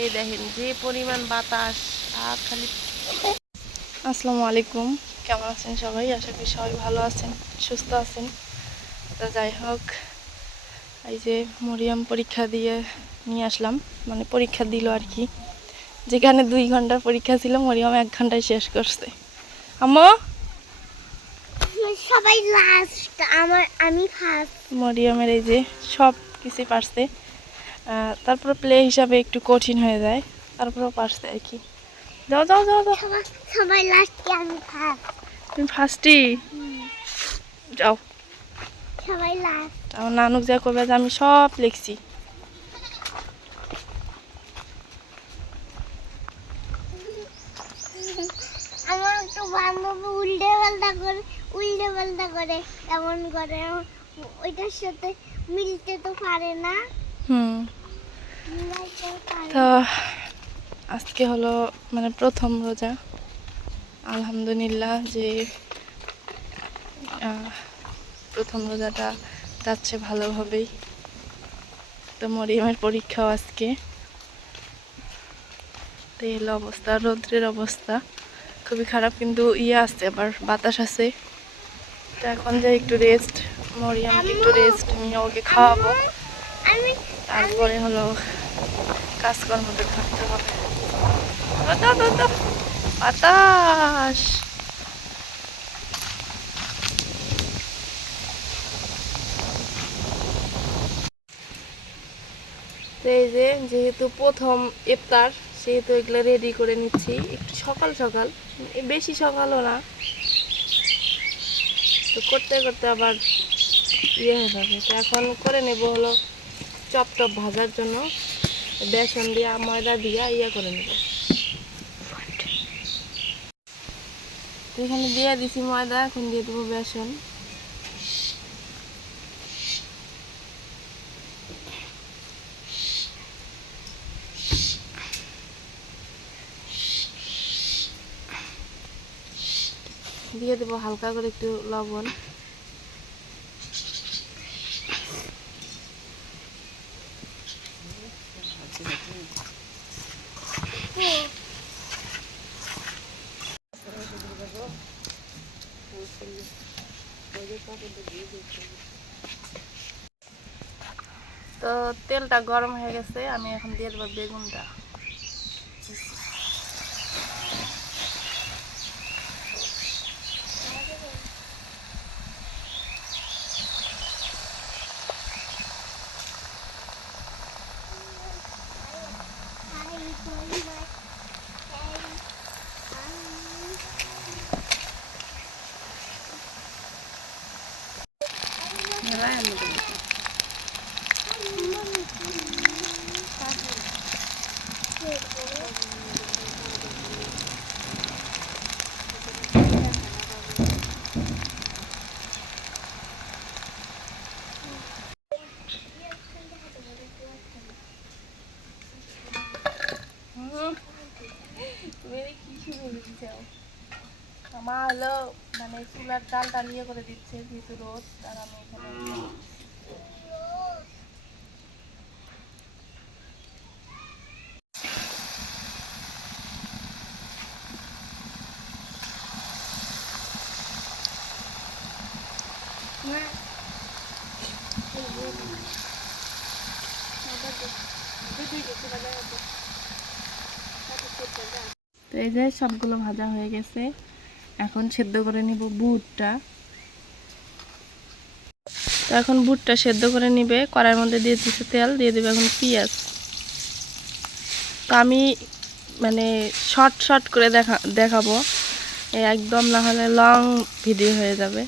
এই দেখেন যে পরিমাণ বাতাস আর খালি। আসসালামু আলাইকুম, কেমন আছেন সবাই? আশা করি সবাই ভালো আছেন, সুস্থ আছেন। তো যাই হোক, এই যে মরিয়ম পরীক্ষা দিয়ে নিয়ে আসলাম, মানে পরীক্ষা দিল আর কি। যেখানে 2 ঘন্টার পরীক্ষা ছিল, মরিয়ম 1 ঘন্টায় শেষ করছে। আম্মু সবাই লাস্ট, আমি ফার্স্ট। মরিয়মের এই যে সব কিছু পারছে, তারপর প্লে হিসাবে একটু কঠিন হয়ে যায়, তারপরেও পারছে আর কি। যাও যাও যাও যাও, সবাই লাস্টে, আমি ফার্স্ট। তুমি ফার্স্টই যাও। সবাই লাস্ট। আমার নানুক যা করবে যে আমি সব লিখছি। আমার একটু বান্ধবী উল্টে পাল্টা করে এমন করে, ওইটার সাথে মিলতে তো পারে না। তো আজকে হলো মানে প্রথম রোজা, আলহামদুলিল্লাহ যে প্রথম রোজাটা যাচ্ছে ভালোভাবেই। তো মরিয়মের পরীক্ষাও আজকে। তো এলো অবস্থা, রৌদ্রের অবস্থা খুবই খারাপ, কিন্তু আছে, আবার বাতাস আছে। তো এখন যে একটু রেস্ট, মরিয়মকে একটু রেস্ট নিয়ে ওকে খাওয়াবো, তারপরে হলো কাজকর্মতে ধরতে হবে। বাতাস, তো এই যে যেহেতু প্রথম ইফতার, সেহেতু এগুলো রেডি করে নিচ্ছি একটু সকাল সকাল, বেশি সকালও না, তো করতে করতে আবার হয়ে যাবে। তো এখন করে নেব হলো চপ টপ ভাজার জন্য, বেসন দিয়া ময়দা দিয়া করে নেব। তো এখানে দিয়ে দিছি ময়দা, এখন দিয়ে দেবো বেসন। দিয়ে দেবো হালকা করে একটু লবণ। তো তেলটা গরম হয়ে গেছে, আমি এখন দিয়ে দেবো বেগুনটা। আমার হলো মানে চুলার চালটা নিয়ে করে দিচ্ছে, যেহেতু রোদ, আর আমি এখানে তো এই যে সবগুলো ভাজা হয়ে গেছে, এখন সেদ্ধ করে নিব বুটটা। তো এখন বুটটা সেদ্ধ করে নিবে, কড়াইয়ের মধ্যে দিয়ে দিচ্ছে তেল, দিয়ে দেবে এখন পেঁয়াজ। তো আমি মানে শর্ট শর্ট করে দেখাবো, একদম না হলে লং ভিডিও হয়ে যাবে।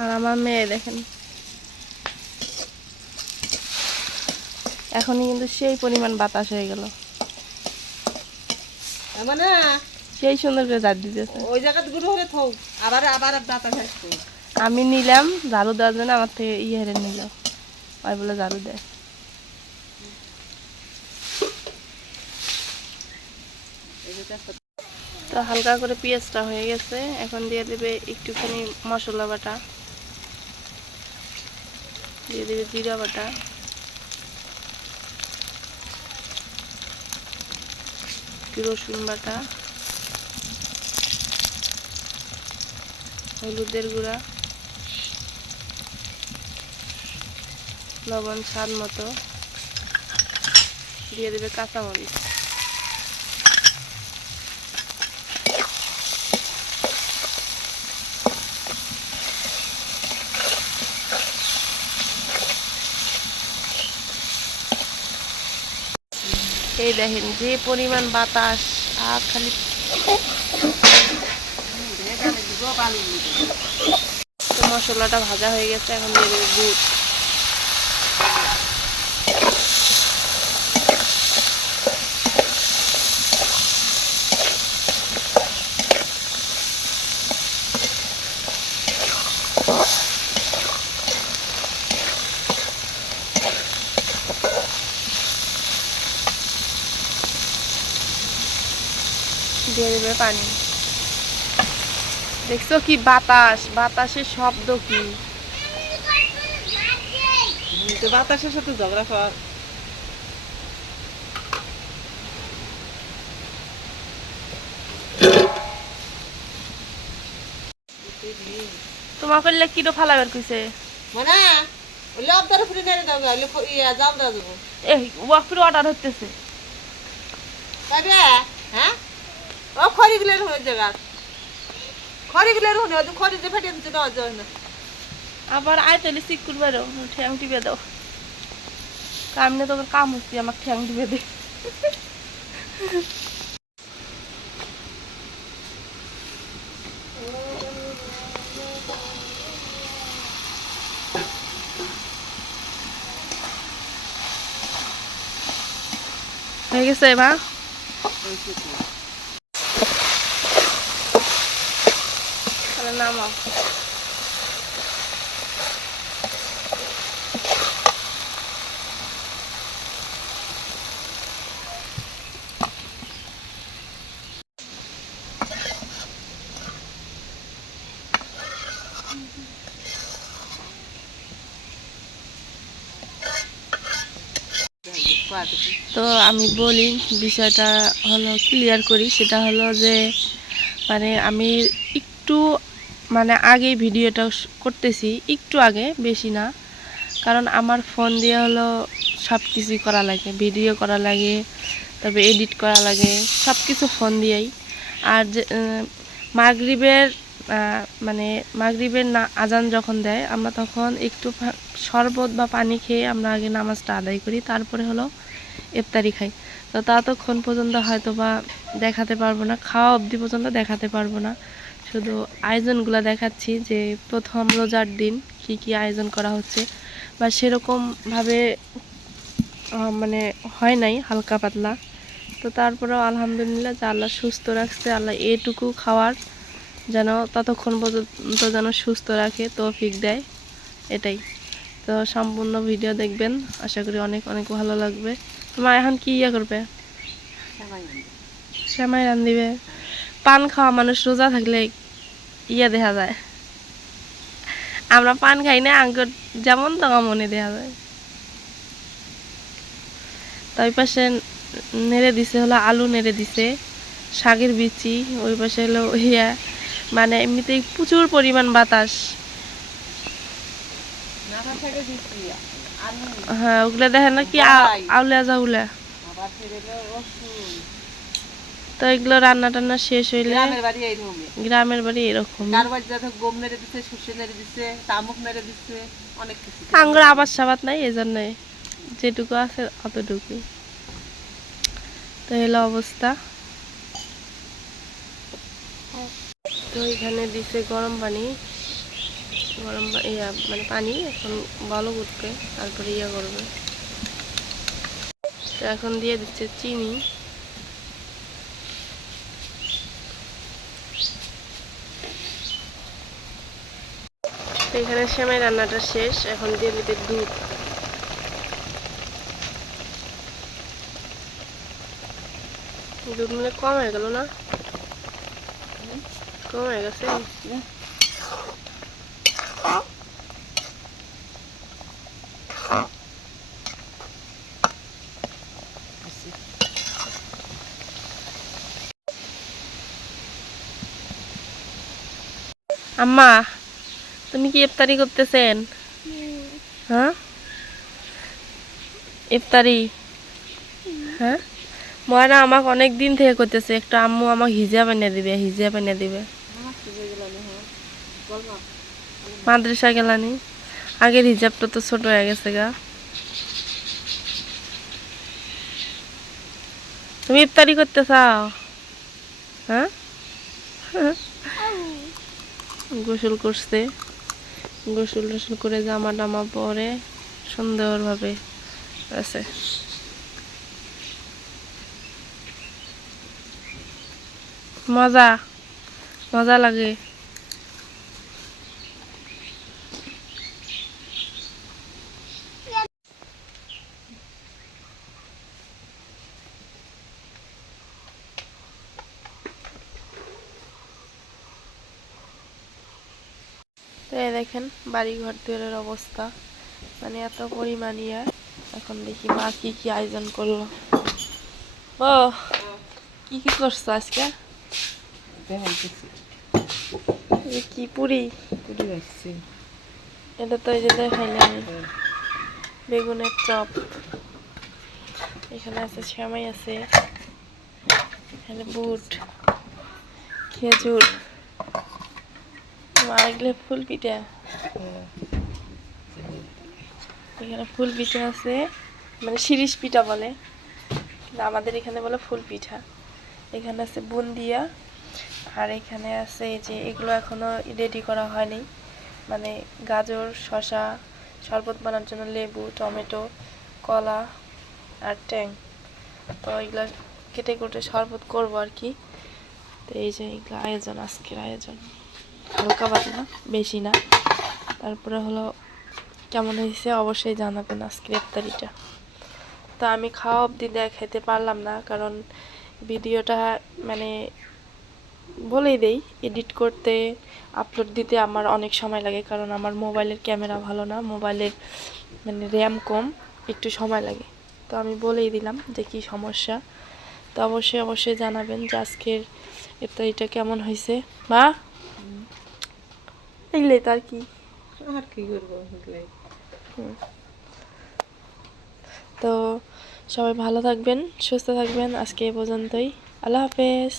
আর আমার মেয়ে দেখেন, এখনই কিন্তু সেই পরিমাণ বাতাস হয়ে গেল, সেই সুন্দর করে জার দিতেছে। ওই জায়গা গুলো হলে থাও, আবার আবার বাতাস আসবে। আমি নিলাম ঝাড়ু দেওয়ার জন্য, আমার থেকে হেরে নিল, ওই বলে ঝাড়ু দেয়। তো হালকা করে পেঁয়াজটা হয়ে গেছে, এখন দিয়ে দেবে একটুখানি মশলা বাটা, দিয়ে দেবে জিরা বাটা, একটু রসুন বাটা, হলুদের গুঁড়া, লবণ স্বাদ মতো, দিয়ে দেবে কাঁচামরিচ। এই দেখেন যে পরিমাণ বাতাস, আর খালি তো মশলাটা ভাজা হয়ে গেছে, এখন দিয়ে দেবে বুট। দিয়ে দেবে পানি। দেখছো কি বাতাস, বাতাসের শব্দ কি! বাতাসের সাথে ঝগড়া কর। তোমার করলে কিটো ফালাবার কইছে? মানে ওই লবদার ফুটে নেড়ে দাও, জাল দাও দেবো এই ওয়াফির অর্ডার হইতেছে। তবে হ্যাঁ, ও খড়িগুলোর হয়ে জায়গা, খড়িগুলোর হনে ওই খড়ি যে ফেটে দিতে দেওয়া যায় না। আবার আইতেলে চিক করবে, ঠ্যাং টিপে দাও। কামনে তোর কাম হচ্ছে, আমার ঠ্যাং টিপে দে। হয়ে গেছে এবার তাহলে নামাও। তো আমি বলি, বিষয়টা হলো ক্লিয়ার করি, সেটা হলো যে মানে আমি একটু মানে আগে ভিডিওটা করতেছি, একটু আগে, বেশি না। কারণ আমার ফোন দিয়ে হলো সব কিছুই করা লাগে, ভিডিও করা লাগে, তারপরে এডিট করা লাগে, সব কিছু ফোন দিয়েই। আর যে মাগরিবের মানে মাগরিবের না আজান যখন দেয়, আমরা তখন একটু শরবত বা পানি খেয়ে আমরা আগে নামাজটা আদায় করি, তারপরে হলো ইফতারি খাই। তো ততক্ষণ পর্যন্ত হয়তো বা দেখাতে পারবো না, খাওয়া অবধি পর্যন্ত দেখাতে পারবো না। শুধু আয়োজনগুলো দেখাচ্ছি যে প্রথম রোজার দিন কি কি আয়োজন করা হচ্ছে, বা সেরকমভাবে মানে হয় নাই, হালকা পাতলা। তো তারপরেও আলহামদুলিল্লাহ যে আল্লাহ সুস্থ রাখছে, আল্লাহ এটুকু খাওয়ার যেন ততক্ষণ পর্যন্ত যেন সুস্থ রাখে, তৌফিক দেয়, এটাই। তো সম্পূর্ণ ভিডিও দেখবেন, আশা করি অনেক অনেক ভালো লাগবে। তোমার এখন কি ইয়ে করবে? সেমাই রান্ধিবে। পান খাওয়া মানুষ রোজা থাকলে ইয়ে দেখা যায়, আমরা পান খাই না, আঙ্গুর যেমন তখন মনে দেখা যায়। তাই পাশে নেড়ে দিছে হলো আলু, নেড়ে দিছে শাকের বিচি, ওই পাশে হলো ইয়া, মানে এমনিতেই প্রচুর পরিমাণ বাতাস। হ্যাঁ, ওগুলা দেখেন না কি আউলা যাউলা। তো এগুলো রান্না টান্না শেষ হইলে, গ্রামের বাড়ি এরকম আঙ্গুর আবাদ সাবাদ নাই, এই জন্য যেটুকু আছে অতটুকুই। তো এলো অবস্থা। তো এখানে দিছে গরম পানি, ইয়া মানে পানি, এখন ভালো উঠবে, তারপরে ইয়া করবে। তো এখন দিয়ে দিচ্ছে চিনি। তো এখানে সেমাই রান্নাটা শেষ, এখন দিয়ে দিতে দুধ। দুধ মানে কম হয়ে গেল না? কমে গেছে আম্মা, তুমি কি ইফতারি করতেছেন? হ্যাঁ, ইফতারি। হ্যাঁ, ময়না আমাকে অনেক দিন থেকে করতেছে একটু আম্মু আমাকে হিজাব এনে দিবে, হিজাব এনে দিবে। মাদ্রাসা গেলানি, আগের হিজাবটা তো ছোট হয়ে গেছে গা। তুমি ইফতারি করতে চাও? হ্যাঁ, গোসল করছে, গোসল টোসল করে জামা টামা পরে সুন্দরভাবে আছে। মজা মজা লাগে। তো এই দেখেন বাড়ি ঘর দুয়ারের অবস্থা, মানে এত পরিমাণ ইয়া। এখন দেখি মা কি কি আয়োজন করলো। ও কি কি করছো আজকে? এই কি পুরি? এটা তো এই যে দেখাইলে আমি। বেগুনের চপ, এখানে আছে সেমাই, আছে এখানে বুট, খেজুর, আর এগুলো ফুল পিঠা। এখানে ফুল পিঠা আছে, মানে শিরিষ পিঠা বলে, কিন্তু আমাদের এখানে বলে ফুল পিঠা। এখানে আছে বুন্দিয়া, আর এখানে আছে এই যে এগুলো এখনো রেডি করা হয়নি, মানে গাজর, শসা, শরবত বানানোর জন্য লেবু, টমেটো, কলা আর ট্যাং। তো এগুলো কেটে কুটে শরবত করবো আর কি। তো এই যে এগুলো আয়োজন, আজকের আয়োজন হালকা পাতলা, বেশি না। তারপরে হলো কেমন হয়েছে অবশ্যই জানাবেন আজকের ইফতারিটা। তো আমি খাওয়া অবধি দেখাইতে পারলাম না, কারণ ভিডিওটা মানে বলেই দেই এডিট করতে, আপলোড দিতে আমার অনেক সময় লাগে, কারণ আমার মোবাইলের ক্যামেরা ভালো না, মোবাইলের মানে র্যাম কম, একটু সময় লাগে। তো আমি বলেই দিলাম যে কী সমস্যা। তো অবশ্যই অবশ্যই জানাবেন যে আজকের ইফতারিটা কেমন হয়েছে। মা এগুলোই তো আর কি। আর কি করবো? তো সবাই ভালো থাকবেন, সুস্থ থাকবেন, আজকে এই পর্যন্তই। আল্লাহ হাফেজ।